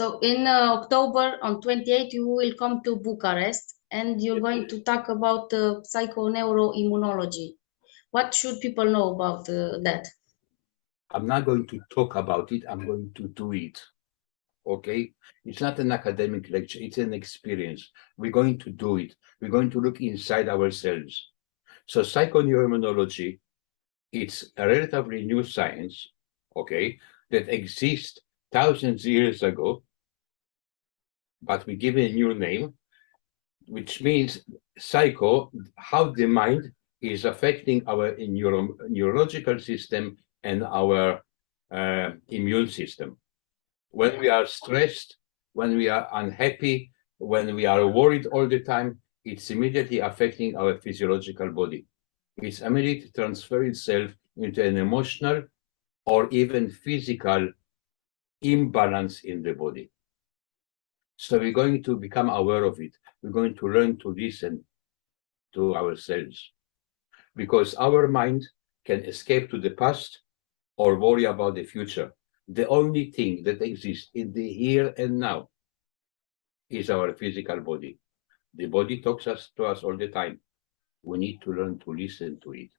So in October on 28th, you will come to Bucharest and you're going to talk about Psiho-Neuro-Imunologia. What should people know about that? I'm not going to talk about it, I'm going to do it. Okay? It's not an academic lecture, it's an experience. We're going to do it. We're going to look inside ourselves. So Psiho-Neuro-Imunologia, it's a relatively new science, okay, that exists thousands of years ago, but we give it a new name, which means psycho, how the mind is affecting our neurological system and our immune system. When we are stressed, when we are unhappy, when we are worried all the time, it's immediately affecting our physiological body. It's immediately transfer itself into an emotional or even physical imbalance in the body. So we're going to become aware of it. We're going to learn to listen to ourselves, because our mind can escape to the past or worry about the future. The only thing that exists in the here and now is our physical body. The body talks to us all the time. We need to learn to listen to it.